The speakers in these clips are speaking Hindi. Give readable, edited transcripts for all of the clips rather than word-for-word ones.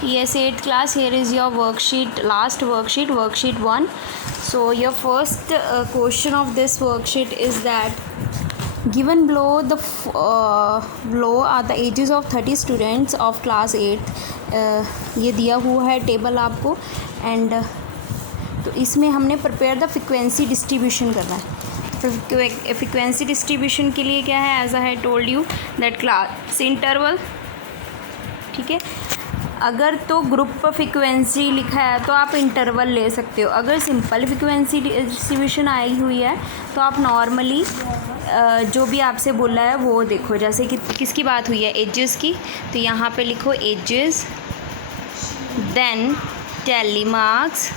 Yes, 8th class, here is your worksheet, last worksheet, worksheet 1. So your first question of this worksheet is that given below below are the ages of 30 students of class 8th. ये दिया हुआ है टेबल आपको एंड तो इसमें हमने प्रिपेयर द फ्रिक्वेंसी डिस्ट्रीब्यूशन करना है. फ्रिक्वेंसी डिस्ट्रीब्यूशन के लिए क्या है, as I told you that class interval. ठीक है, अगर तो ग्रुप फ्रिक्वेंसी लिखा है तो आप इंटरवल ले सकते हो. अगर सिंपल फ्रिक्वेंसी डिस्ट्रीब्यूशन आई हुई है तो आप नॉर्मली जो भी आपसे बोला है वो देखो. जैसे कि किसकी बात हुई है, एजेस की, तो यहाँ पे लिखो ages, then tally marks,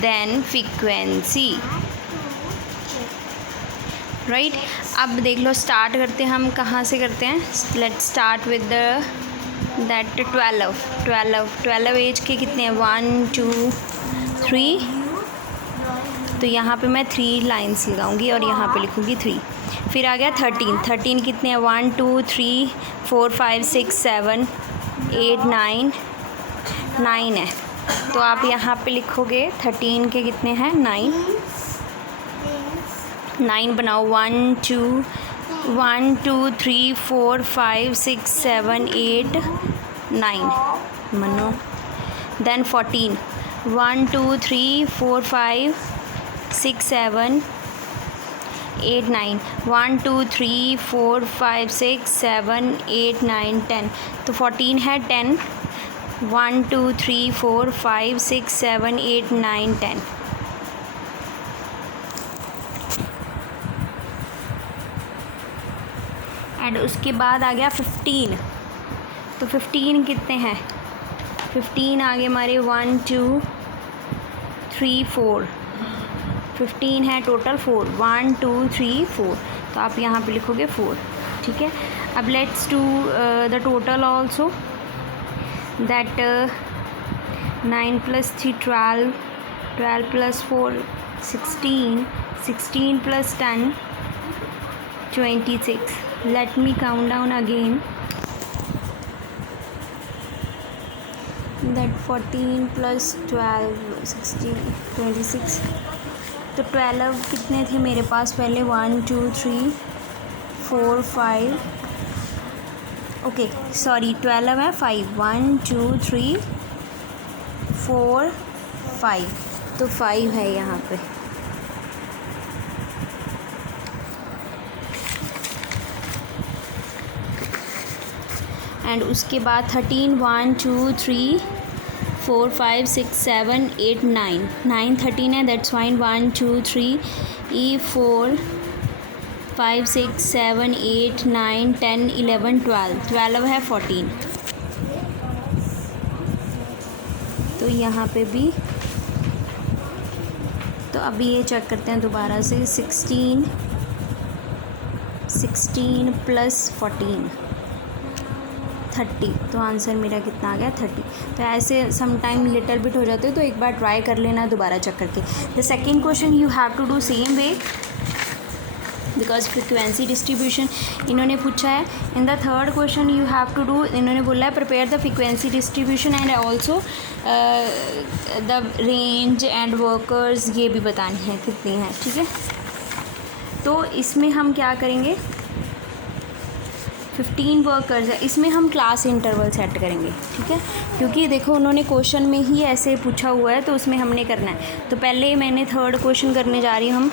then frequency. Right, अब देख लो, स्टार्ट करते हैं हम. कहाँ से करते हैं? Let's start with that 12 age के कितने हैं, 1 2 3. तो यहाँ पे मैं 3 लाइन्स लगाऊंगी और यहाँ पे लिखूँगी 3. फिर आ गया 13 कितने हैं, 1 2 3 4 5 6 7 8 9 है. तो आप यहाँ पे लिखोगे 13 के कितने हैं, 9 बनाओ. 1 2 3 4 5 6 7 8 9 मनो. देन 14 1 2 3 4 5 6 7 8 9 1 2 3 4 5 6 7 8 9 10. तो 14 है 10. 1 2 3 4 5 6 7 8 9 10. एंड उसके बाद आ गया 15. तो 15 कितने हैं, 15 आगे हमारे 1 2 3 4. 15 है टोटल 4. 1 2 3 4. तो आप यहाँ पे लिखोगे 4. ठीक है, अब let's do the total also. That 9 + 3 12, 12 + 4 16, 16 + 10 26. Let me count down again. That 14 + 12 16 26. तो 12 कितने थे मेरे पास पहले, 1 2 3 4 5. ओके सॉरी, 12 है 5. 1 2 3 4 5. तो 5 है यहाँ पे. एंड उसके बाद 13 1 2 3 4 5 6 7 8 9 13 है. That's fine. 1 2 3 4 5 6 7 8 9 10 11 12 है 14. तो यहाँ पे भी, तो अभी ये चेक करते हैं दोबारा से. 16 + 14 30. तो आंसर मेरा कितना आ गया, 30. तो ऐसे सम टाइम लिटल बिट हो जाते हो, तो एक बार ट्राई कर लेना दोबारा चेक करके. The second question you have to do same way because frequency distribution इन्होंने पूछा है. In the third question you have to do, इन्होंने बोला है prepare the frequency distribution and also the range and workers, ये भी बतानी है कितनी है. ठीक है, तो इसमें हम क्या करेंगे, 15 वर्कर्स है, इसमें हम क्लास इंटरवल सेट करेंगे. ठीक है, क्योंकि देखो उन्होंने क्वेश्चन में ही ऐसे पूछा हुआ है तो उसमें हमने करना है. तो पहले मैंने थर्ड क्वेश्चन करने जा रही हूँ हम.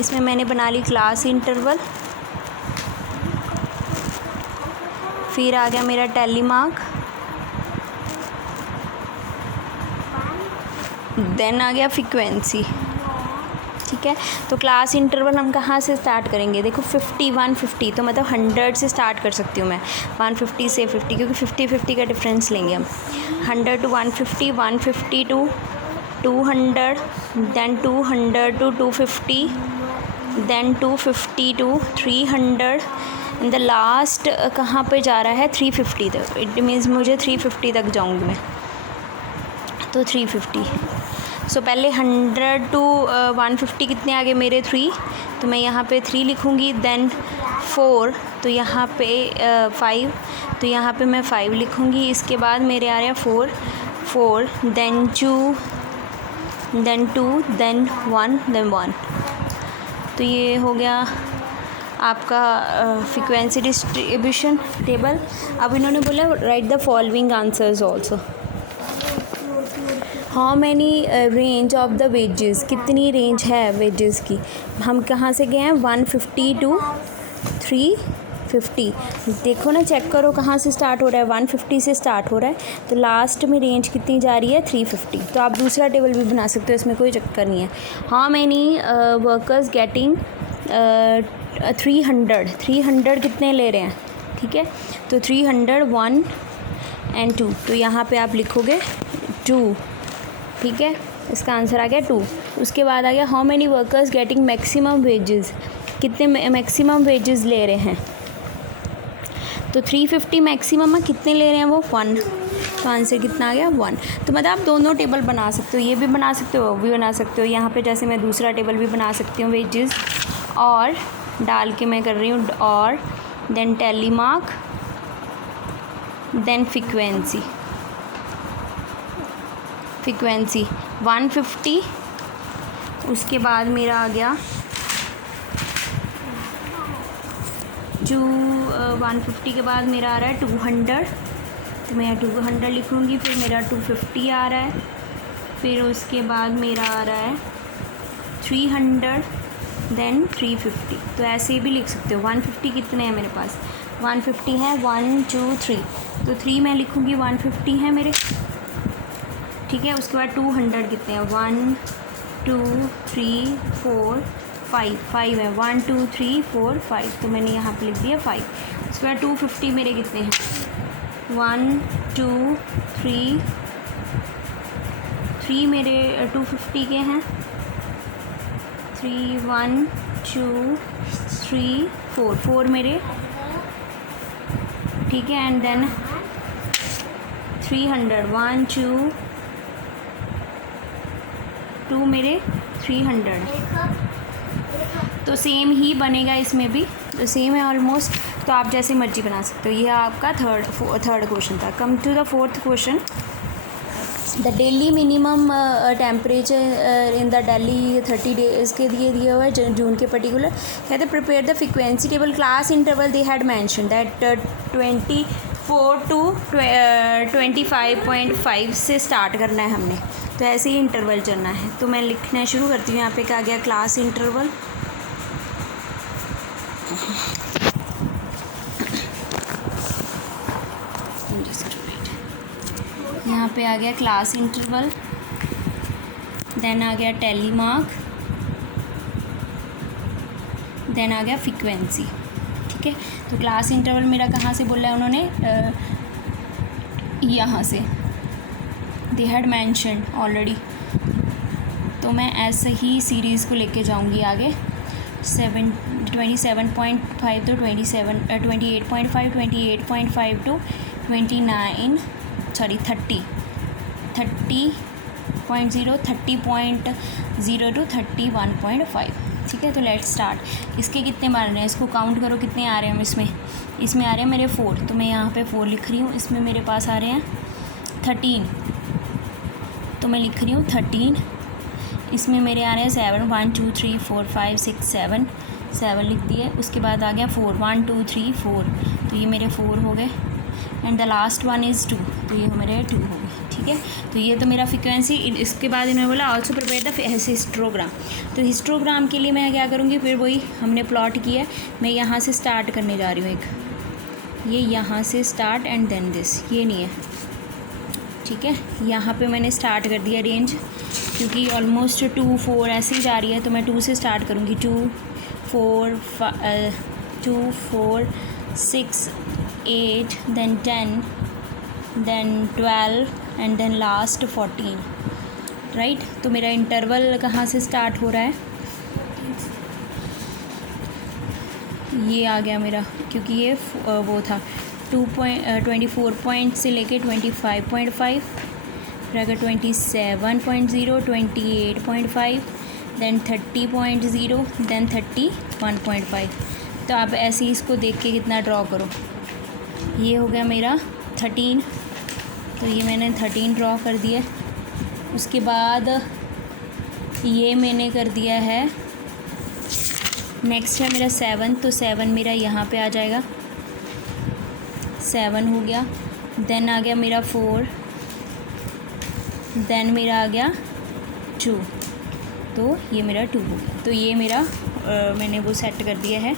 इसमें मैंने बना ली क्लास इंटरवल. फिर आ गया मेरा टैली मार्क, देन आ गया फ्रीक्वेंसी. ठीक है, तो क्लास इंटरवल हम कहाँ से स्टार्ट करेंगे, देखो 50 150. तो मतलब 100 से स्टार्ट कर सकती हूँ मैं, 150 से 50, क्योंकि 50 का डिफरेंस लेंगे हम. 100 to 150, 150 to 200, then 200 to 250, then 250 to 300. In the last कहाँ पे जा रहा है, 350 तक. इट मीन्स मुझे 350 तक जाऊँगी मैं. तो 350. सो पहले 100 to 150 कितने आ गए मेरे, 3. तो मैं यहाँ पे 3 लिखूँगी. देन 4 तो यहाँ पे 5, तो यहाँ पे मैं 5 लिखूँगी। इसके बाद मेरे आ रहे हैं 4, देन 2, देन 1, देन 1। तो ये हो गया आपका फ्रीक्वेंसी डिस्ट्रीब्यूशन टेबल। अब इन्होंने बोला right the following answers also. How many range of the wages, कितनी रेंज है वेजेस की। हम कहाँ से गए हैं 150 to 350। देखो ना, चेक करो कहाँ से स्टार्ट हो रहा है, 150 से स्टार्ट हो रहा है, तो लास्ट में रेंज कितनी जा रही है 350। तो आप दूसरा टेबल भी बना सकते हो, इसमें कोई चक्कर नहीं है। हाउ मैनी वर्कर्स गेटिंग 300 कितने ले रहे हैं, ठीक है। तो 300 1 and 2, तो यहाँ पे आप लिखोगे 2, ठीक है। इसका आंसर आ गया 2। उसके बाद आ गया how many workers getting maximum wages, कितने मैक्सिमम वेजेस ले रहे हैं। तो 350 मैक्सिमम है, कितने ले रहे हैं वो 1। तो आंसर कितना आ गया 1। तो मतलब आप दोनों टेबल बना सकते हो, ये भी बना सकते हो, वो भी बना सकते हो। यहाँ पे जैसे मैं दूसरा टेबल भी बना सकती हूँ वेजेस, और डाल के मैं कर रही हूँ और then tally mark, then frequency 150। उसके बाद मेरा आ गया 150 के बाद मेरा आ रहा है 200, तो मैं 200 लिखूँगी। फिर मेरा 250 आ रहा है, फिर उसके बाद मेरा आ रहा है 300, देन 350। तो ऐसे भी लिख सकते हो। 150 कितने हैं मेरे पास, 150 है 1 2 3, तो 3 मैं लिखूँगी, 150 है मेरे, ठीक है। उसके बाद 200 कितने हैं 1 2 3 4 5 है, 1 2 3 4 5, तो मैंने यहाँ पे लिख दिया 5। उसके बाद 250 मेरे कितने हैं 1 2 3 मेरे 250 के हैं, 3 1 2 3 4 मेरे, ठीक है। एंड देन 300 1 2 मेरे 300। तो सेम ही बनेगा इसमें भी, तो सेम है ऑलमोस्ट। तो आप जैसे मर्जी बना सकते हो। ये आपका थर्ड क्वेश्चन था। Come to the fourth question. The daily minimum temperature in the Delhi 30 days के दिया हुआ है, जून के पर्टिकुलर। कहते prepare the frequency table class interval they had mention that 24 to 25.5 से स्टार्ट करना है हमने, तो ऐसे ही इंटरवल चलना है। तो मैं लिखना शुरू करती हूँ। यहाँ पे क्या गया क्लास इंटरवल, यहाँ पे आ गया क्लास इंटरवल, देन आ गया टैली मार्क, देन आ गया फ्रीक्वेंसी, ठीक है। तो क्लास इंटरवल मेरा कहाँ से बोला है उन्होंने, यहाँ से, दे हैड मैंशन्ड ऑलरेडी। तो मैं ऐसे ही सीरीज़ को लेके जाऊँगी आगे। 27.5 तो 28.5, 28.5 to 29, सॉरी 30.0, 30.0 to 31.5, ठीक है। तो लेट्स स्टार्ट। इसके कितने मारने हैं, इसको काउंट करो कितने आ रहे हैं इसमें आ रहे हैं मेरे 4, तो मैं यहाँ पे 4 लिख रही हूँ। इसमें मेरे पास आ रहे हैं 13, तो मैं लिख रही हूँ 13। इसमें मेरे आ रहे हैं 7, 1 2 3 4 5 6 7 लिख दिए। उसके बाद आ गया 4, 1 2 3 4, तो ये मेरे 4 हो गए। And the last one is 2, तो ये मेरे 2 हो गए, ठीक है। तो ये तो मेरा फ्रीक्वेंसी। इसके बाद इन्होंने बोला आल्सो प्रिपेयर द हिस्टोग्राम। तो हिस्टोग्राम के लिए मैं क्या करूँगी, फिर वही हमने प्लॉट किया, मैं यहाँ से स्टार्ट करने जा रही हूँ। एक ये यहाँ से स्टार्ट एंड देन दिस, ये नहीं है, ठीक है। यहाँ पे मैंने स्टार्ट कर दिया रेंज, क्योंकि ऑलमोस्ट 2 4 ऐसे ही जा रही है, तो मैं 2 से स्टार्ट करूँगी। 2 4 6 8 then 10 then 12 and then last 14, right. तो मेरा इंटरवल कहाँ से स्टार्ट हो रहा है, ये आ गया मेरा, क्योंकि ये वो था 24 पॉइंट से लेके 25.5, फिर अगर 27.0, 28.5, देन 30.0, देन 31.5। तो आप ऐसे ही इसको देख के कितना ड्रॉ करो। ये हो गया मेरा 13, तो ये मैंने 13 ड्रॉ कर दिया। उसके बाद ये मैंने कर दिया है, नेक्स्ट है मेरा 7, तो 7 मेरा यहाँ पे आ जाएगा, 7 हो गया। देन आ गया मेरा 4, देन मेरा आ गया 2, तो ये मेरा 2 हो गया। तो ये मेरा मैंने वो सेट कर दिया है।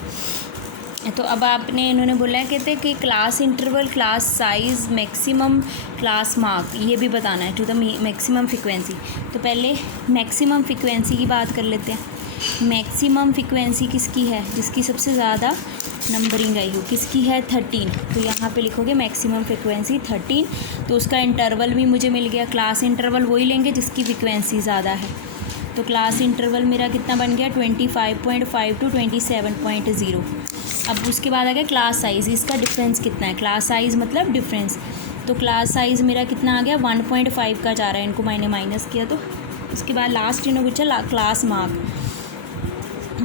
तो अब आपने इन्होंने बोला है, कहते हैं कि class interval, class size, maximum class mark, ये भी बताना है टू द मैक्सिमम फ्रिक्वेंसी। तो पहले मैक्सिमम फ्रिक्वेंसी की बात कर लेते हैं। मैक्सिमम फ्रिक्वेंसी किसकी है? जिसकी सबसे ज़्यादा नंबरिंग आई हो, किसकी है? 13। तो यहाँ पे लिखोगे मैक्सिमम फ्रिक्वेंसी 13। तो उसका इंटरवल भी मुझे मिल गया। क्लास इंटरवल वही लेंगे जिसकी फ्रिक्वेंसी ज़्यादा है। तो क्लास इंटरवल मेरा कितना बन गया? 25.5 टू 27.0। अब उसके बाद आ गया क्लास साइज़, इसका डिफरेंस कितना है? क्लास साइज़ मतलब डिफरेंस। तो क्लास साइज़ मेरा कितना आ गया? 1.5 का जा रहा है, इनको मैंने माइनस किया। तो उसके बाद लास्ट इन्होंने पूछा क्लास मार्क।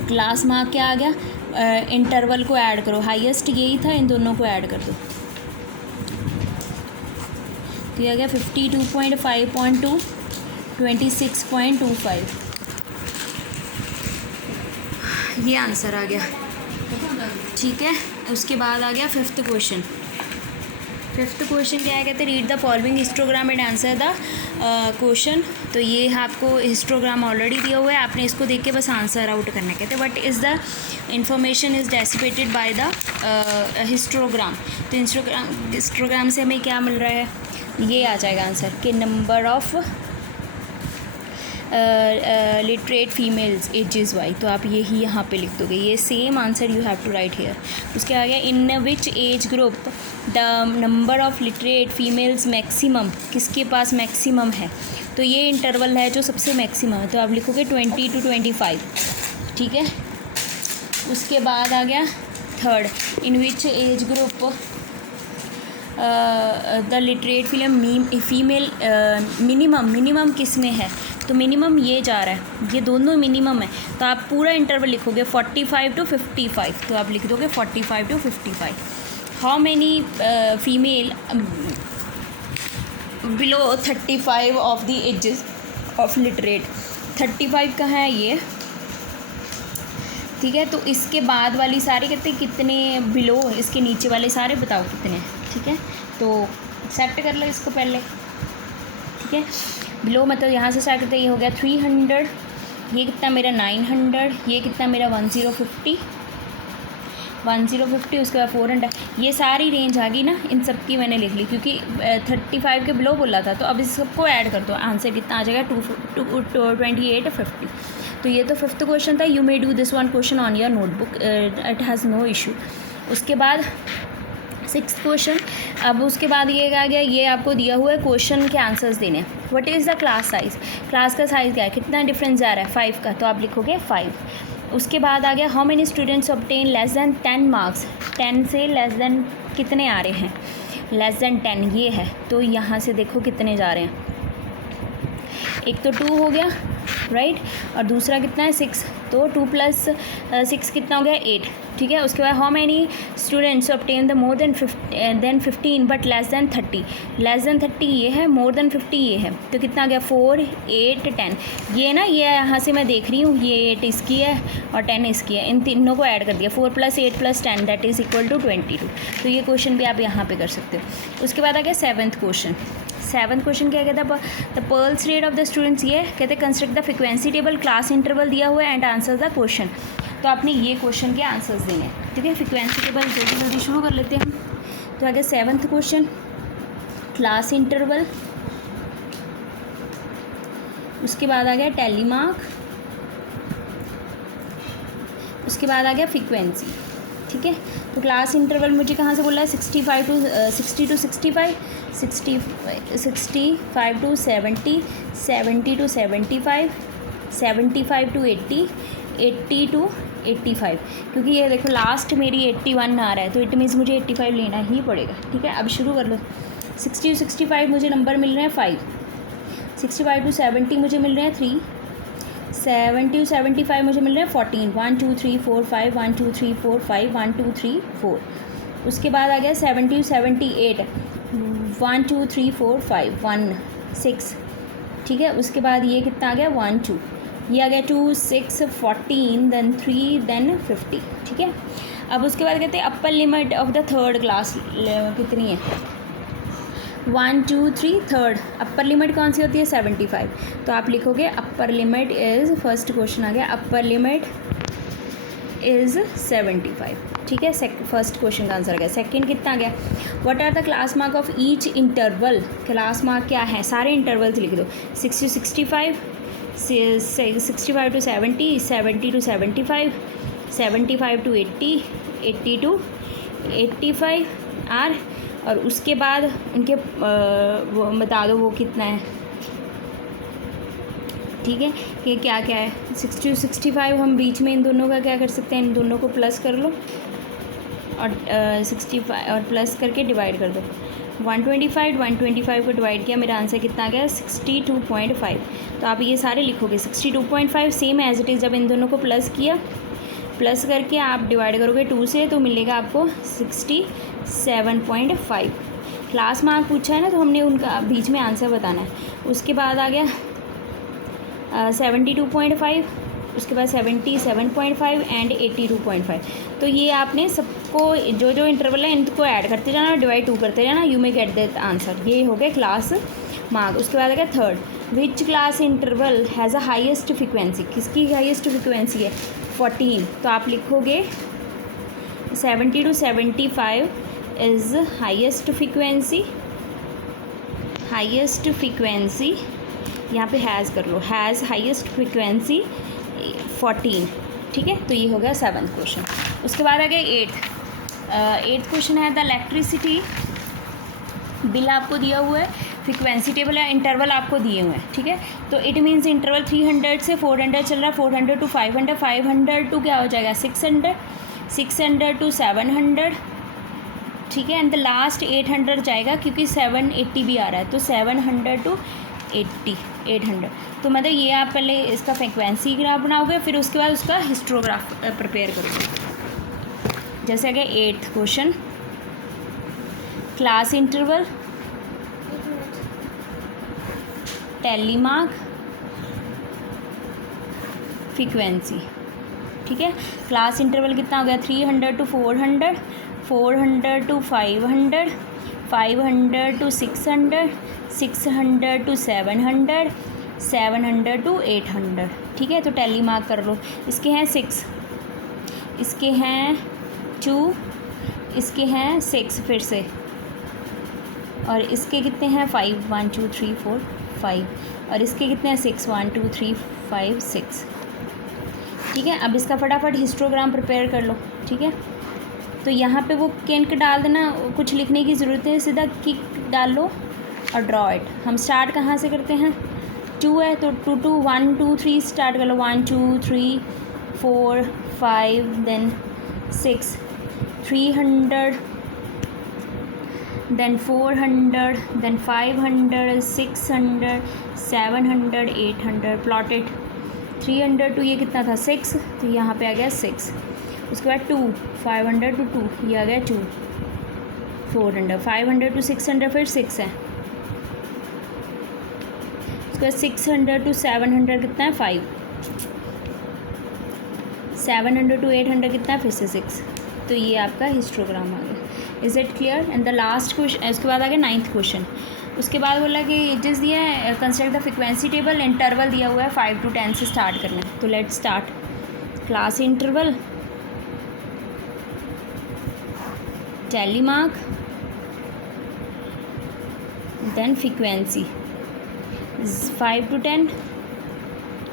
क्लास मार्क क्या आ गया? इंटरवल को ऐड करो, हाईएस्ट यही था, इन दोनों को ऐड कर दो। तो ये आ गया 52.5.2, 26.25, ये आंसर आ गया। ठीक है, उसके बाद आ गया 5th क्वेश्चन। 5th क्वेश्चन क्या है? कहते हैं read the following histogram and answer the question. तो ये आपको हिस्टोग्राम ऑलरेडी दिया हुआ है, आपने इसको देख के बस आंसर आउट करना है। कहते हैं what is the information is dissipated by the histogram. तो हिस्टोग्राम से हमें क्या मिल रहा है? ये आ जाएगा आंसर कि number of literate females ages Y. तो आप यही यहाँ पे लिख दोगे, ये same answer you have to write here. उसके आगे in which age group the number of literate females maximum, किसके पास मैक्सिमम है? तो ये इंटरवल है जो सबसे मैक्सिमम है, तो आप लिखोगे 20 to 25। ठीक है, उसके बाद आ गया 3rd, in which age group the literate female minimum किस में है? तो मिनिमम ये जा रहा है, ये दोनों मिनिमम है। तो आप पूरा इंटरवल लिखोगे 45 to 55। तो आप लिख दोगे 45 to 55। How many female below 35 of the ages of literate? 35 का है ये। ठीक है, तो इसके बाद वाली सारे कहते हैं कितने बिलो, इसके नीचे वाले सारे बताओ कितने हैं। ठीक है, तो सेट कर लो इसको पहले। ठीक है, बिलो मतलब यहाँ से स्टार्ट करते हैं, ये हो गया 300, ये कितना मेरा 900, ये कितना मेरा 1050, उसके बाद 400। ये सारी रेंज आ गई ना, इन सब की मैंने लिख ली क्योंकि 35 के बिलो बोला था। तो अब इस सबको ऐड कर दो, आंसर कितना आ जाएगा? 2850। तो ये तो 5th क्वेश्चन था। You may do this 1 question on your notebook, it has no issue. उसके बाद 6th क्वेश्चन। अब उसके बाद ये आ गया, ये आपको दिया हुआ है क्वेश्चन के आंसर्स देने। What is the class size? Class का साइज़ क्या है? कितना डिफरेंस आ रहा है? 5 का, तो आप लिखोगे 5। उसके बाद आ गया how many students obtain less than 10 marks? 10 से लेस दैन कितने आ रहे हैं? लेस दैन 10 ये है, तो यहाँ से देखो कितने जा रहे हैं। एक तो 2 हो गया, राइट, और दूसरा कितना है? 6। तो 2 + 6 कितना हो गया? 8। ठीक है, उसके बाद how many students obtain the more than 15 but less than 30? Less than 30 ये है, मोर देन 50 ये है, तो कितना आ गया? 4, 8, 10। ये ना, ये यहाँ से मैं देख रही हूँ, ये 8 इसकी है और 10 इसकी है, इन तीनों को ऐड कर दिया। 4 + 8 + 10 दैट इज़ इक्वल टू 22। तो ये क्वेश्चन भी आप यहाँ पे कर सकते हो। उसके बाद आ गया 7th क्वेश्चन। 7th क्वेश्चन क्या कहता है? The pearls rate of the students, ये कहते हैं construct the frequency table, class interval दिया हुआ है एंड आंसर द क्वेश्चन। तो आपने ये क्वेश्चन के आंसर्स देने हैं। ठीक है, फ्रिक्वेंसी टेबल जल्दी शुरू कर लेते हैं हम। तो आ गया 7th क्वेश्चन, क्लास इंटरवल, उसके बाद आ गया टेलीमार्क, उसके बाद आ गया फ्रिक्वेंसी। ठीक है, तो क्लास इंटरवल मुझे कहाँ से बोला है? 60 to 65, 65 to 70, 70 to 75, 75 to 80, 80 to 85। क्योंकि ये देखो लास्ट मेरी 81 आ रहा है, तो इट मीन्स मुझे 85 लेना ही पड़ेगा। ठीक है, अब शुरू कर लो। 60 to 65 मुझे नंबर मिल रहे हैं 5, 65 to 70 मुझे मिल रहे हैं 3, 70 75 मुझे मिल रहे हैं 14, 1 2 3 4 5, 1 2 3 4 5, 1 2 3 4। उसके बाद आ गया 70 78, 1 2 3 4 5, 1 6, ठीक है। उसके बाद ये कितना आ गया 1 2, ये आ गया 2 6 14, देन 3, देन 50, ठीक है। अब उसके बाद कहते हैं upper limit of the third class कितनी है, 1 2 3 थर्ड, अपर लिमिट कौन सी होती है 75, तो आप लिखोगे upper limit is, first question आ गया अपर लिमिट इज़ 75, ठीक है। फर्स्ट क्वेश्चन का आंसर आ गया। सेकंड कितना आ गया, what are the class mark of each interval, class mark क्या है, सारे इंटरवल्स लिख दो, 6 to 65, 65 to 70, 70 to 75, 75 to 80, 80 to 85 are, और उसके बाद उनके वो बता दो वो कितना है, ठीक है। ये क्या क्या है, 6 to 65, हम बीच में इन दोनों का क्या कर सकते हैं, इन दोनों को प्लस कर लो और 65 और प्लस करके डिवाइड कर दो, 125 को डिवाइड किया, मेरा आंसर कितना आ गया 62.5। तो आप ये सारे लिखोगे 62.5 सेम एज इट इज़, जब इन दोनों को प्लस किया, प्लस करके आप डिवाइड करोगे 2 से तो मिलेगा आपको 67.5। क्लास मार्क पूछा है ना, तो हमने उनका बीच में आंसर बताना है। उसके बाद आ गया 72.5, उसके बाद 77.5 एंड 82.5। तो ये आपने सबको जो जो इंटरवल है इनको ऐड करते जाना और डिवाइड 2 करते जाना, you may get that answer. ये हो गया क्लास मार्क। उसके बाद आ गया third, which class interval has a highest frequency, किसकी हाईएस्ट फ्रिक्वेंसी है 14, तो आप लिखोगे 70 to 75 is highest frequency, highest frequency यहाँ पे हैज़ कर लो, हैज़ हाईएस्ट फ्रिक्वेंसी 14, ठीक है। तो ये हो गया 7th क्वेश्चन। उसके बाद आ गया 8th क्वेश्चन है, द इलेक्ट्रिसिटी बिल आपको दिया हुआ है, फ्रिक्वेंसी टेबल या इंटरवल आपको दिए हुए हैं, ठीक है। तो इट मीन्स इंटरवल 300 से 400 चल रहा है, 400 to 500, 500 to क्या हो जाएगा 600, 600 to 700, ठीक है। एंड द लास्ट 800 जाएगा क्योंकि 780 भी आ रहा है, तो 700 to 800। तो मतलब ये आप पहले इसका फ्रिक्वेंसी ग्राफ बनाओगे, फिर उसके बाद उसका हिस्टोग्राफ प्रिपेयर करोगे। जैसे कि 8th question, class interval, tally mark, frequency, ठीक है। क्लास इंटरवल कितना हो गया 300 to 400, 400 to 500, 500 to 600, 600 to 700, 700 to 800, ठीक है। तो टैली मार्क कर लो। इसके हैं 6, इसके हैं 2, इसके हैं 6 फिर से, और इसके कितने हैं 5, 1 2 3 4 5, और इसके कितने हैं 6, 1 2 3 5 6, ठीक है। अब इसका फटाफट हिस्टोग्राम प्रिपेयर कर लो, ठीक है। तो यहाँ पे वो किंक डाल देना, कुछ लिखने की ज़रूरत है, सीधा किक डाल लो और ड्रॉ इट। हम स्टार्ट कहाँ से करते हैं, 2 है तो 2 2 1 2 3 स्टार्ट कर लो, 1 2 3 4 5, then 6, 300, then 400, then 500, 600, 700, 800, plotted 300 to ये कितना था 6, तो यहाँ पे आ गया 6। उसके बाद 2, 500 to 2, ये आ गया 2, 400, 500 to 600 फिर 6 है। उसके बाद 600 to 700 कितना है 5, 700 to 800 कितना है फिर से 6। तो ये आपका हिस्टोग्राम आ गया। Is it clear. And the last question, उसके बाद आ गया 9th क्वेश्चन। उसके बाद बोला कि जिस दिया है construct the frequency table, interval दिया हुआ है 5 to 10 से स्टार्ट करना है। तो let's start. Class interval, tally mark, then frequency 5 to 10,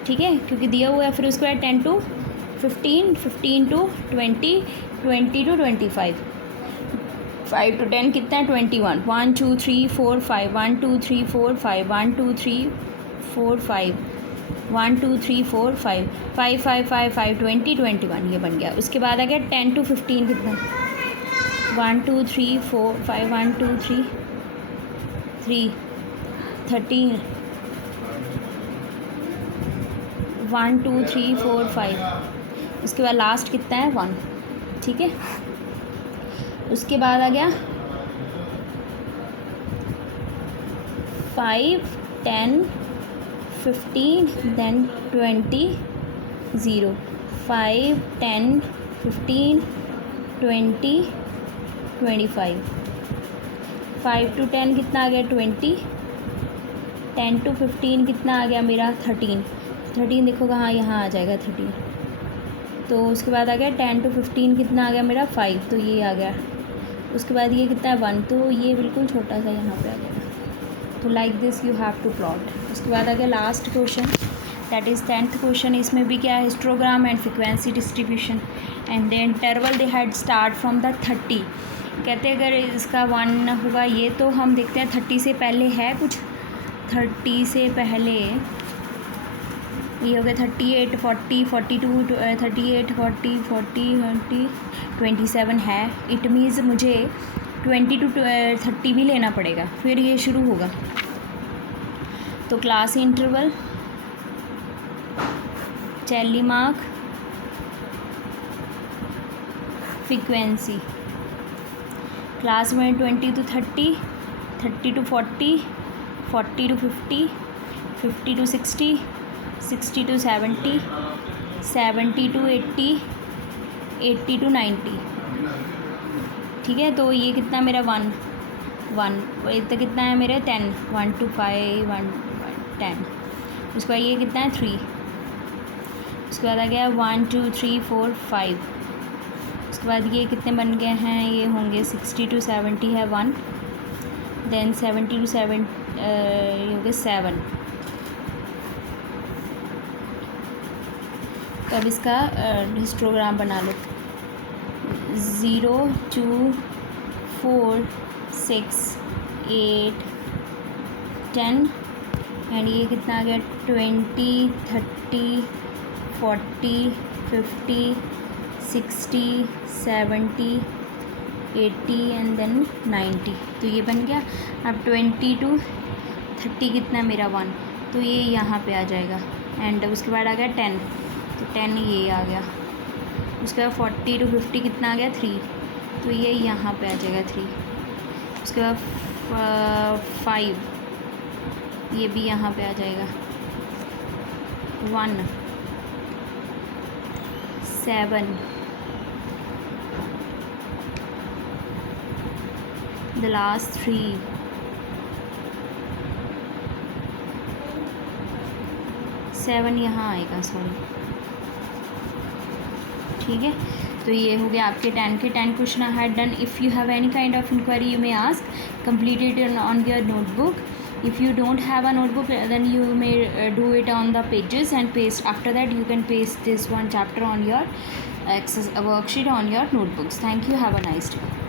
ठीक है, क्योंकि दिया हुआ है। फिर उसके बाद 10 to 15, 15 to 20, 20 to 25, 5 to 10 कितना है 21, 1 2 3 4 5, 1 2 3 4 5, 1 2 3 4 5, 1 2 3 4 5, 5 5 5 5 20 21, ये बन गया। उसके बाद आ गया 10 to 15 कितना, 1 2 3 4 5, 1 2 3 3 13, 1 2 3 4 5, उसके बाद लास्ट कितना है 1, ठीक है। उसके बाद आ गया 5 10 15 देन 20 0, 5 10 15 20 25, 5 to 10 कितना आ गया 20, 10 to 15 कितना आ गया मेरा 13 देखो कहाँ, यहाँ आ जाएगा 13। तो उसके बाद आ गया 10 to 15 कितना आ गया मेरा 5, तो ये आ गया। उसके बाद ये कितना है 1, तो ये बिल्कुल छोटा सा यहाँ पे आ गया। तो like this you have to plot. उसके बाद आ गया last question, that is 10th question. इसमें भी क्या है, histogram and frequency distribution and the interval they had start from the 30। कहते हैं अगर इसका 1 होगा ये, तो हम देखते हैं 30 से पहले है कुछ, 30 से पहले ये हो गया 38 40 42 38 40 40 27 है। इट मीन्स मुझे 20 to 30 भी लेना पड़ेगा, फिर ये शुरू होगा। तो क्लास इंटरवल, चैलीमार्क, फ्रीक्वेंसी, क्लास में 20 to 30, 30 to 40, 40 to 50, 50 to 60, 60 to 70, 70 to 80, 80 to 90, ठीक है। तो ये कितना मेरा 1 तो कितना है मेरे 10, 1 to 5 1 10। उसके बाद ये कितना है 3, उसके बाद आ गया 1 2 3 4 5। उसके बाद ये कितने बन गए हैं, ये होंगे 60 to 70 है 1, देन 70 to 7 ये हो गए 7। तो अब इसका हिस्टोग्राम बना लो, 0 2 4 6 8 10 एंड ये कितना आ गया 20 30 40 50 60 70 80 एंड देन 90। तो ये बन गया। अब 20 to 30 कितना मेरा 1, तो ये यहाँ पे आ जाएगा। एंड उसके बाद आ गया 10, तो 10 ये आ गया। उसके बाद 40 to 50 कितना आ गया 3, तो ये यहाँ पे आ जाएगा 3। उसके बाद 5 ये भी यहाँ पे आ जाएगा, 1 7 the last 3 7 यहाँ आएगा, सॉरी, ठीक है। तो ये हो गया आपके 10 के 10 question I had done. If you have any kind of inquiry you may ask, complete it on your notebook. If you don't have a notebook, then you may do it on the pages and paste. After that you can paste this one chapter on your worksheet on your notebooks. Thank you. Have a nice day.